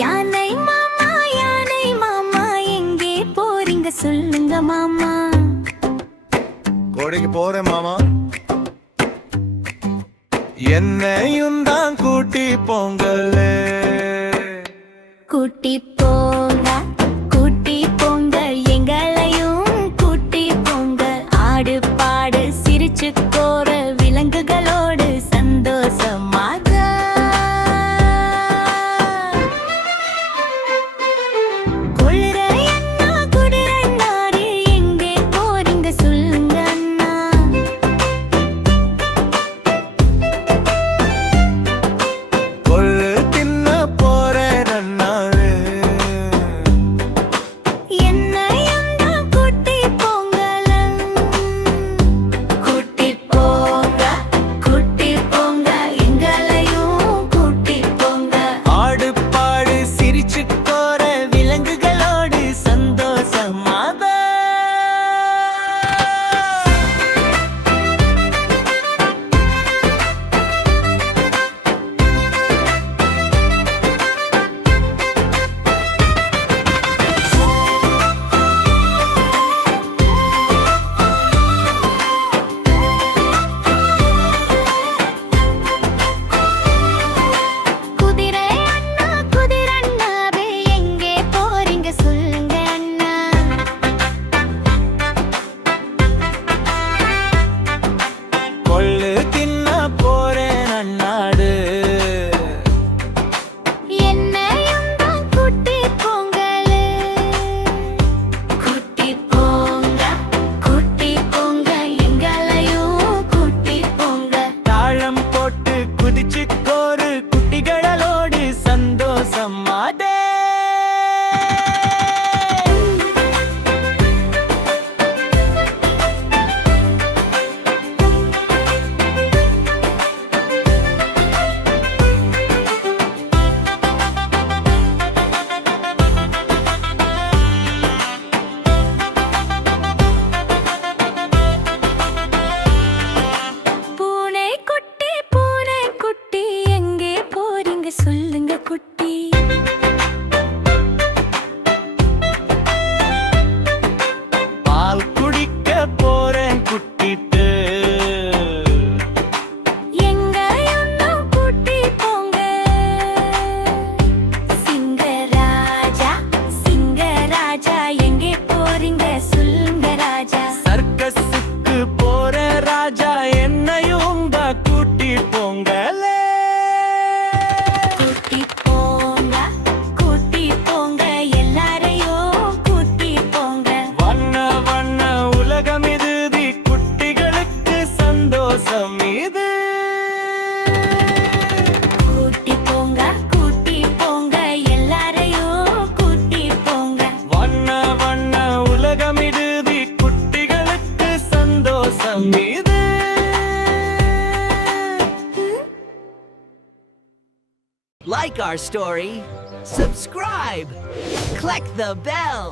யானை மாமா எங்கே போறீங்க சொல்லுங்க மாமா. கோடைக்கு போறேன் மாமா. என்னையும் தான் கூட்டி பொங்கலே. கூட்டி போங்க கூட்டி போங்க எங்களையும் கூட்டி போங்க. ஆடு பாடு சிரிச்சு கோர விலங்குகளோடு சந்தோஷமாக. குளிர அண்ணா குடிரண்ணாரு எங்கே போறீங்க சொல்லுங்க அண்ணா. கொள்ளு தின்ன போறேன் அண்ணாரு. என்னையும் தான் கூட்டி போங்களன். கூட்டி போங்க கூட்டி போங்க எங்களையும் கூட்டி போங்க. ஆடு பாடு சிரிச்சு கோர விலங்குகளோடு சந்தோஷமாக. குதிரை அண்ணா குதிரண்ணாவே எங்கே போறீங்க சொல்லுங்க அண்ணா. கொள்ளு தின்ன போறேன் அண்ணாடு. என்னையும் தான் கூட்டி போங்களே. கூட்டி போங்க கூட்டி போங்க எங்களையும் கூட்டி போங்க. தாளம் போட்டு குதிச்சு கோரு குட்டிகளோடு சந்தோஷமாதே. பூனை குட்டி எங்கே போறீங்க சொல்லுங்க குட்டி. பால் குடிக்க போறேன் குட்டிட்டு. எங்களையும் தான் கூட்டி போங்க. சிங்கராஜா எங்கே போறீங்க சொல்லுங்க ராஜா. சர்க்கஸுக்கு போறேன் ராஜா, என்னையும் தான் கூட்டி பொங்கலே. கூட்டி போங்க எல்லாரையும் கூட்டி போங்க. வண்ண வண்ண உலகம் இது, குட்டிகளுக்கு சந்தோஷம் இது. கூட்டி போங்க எல்லாரையும் கூட்டி போங்க. வண்ண வண்ண உலகம் இது, குட்டிகளுக்கு சந்தோஷம் இது. Like our story, subscribe, click the bell.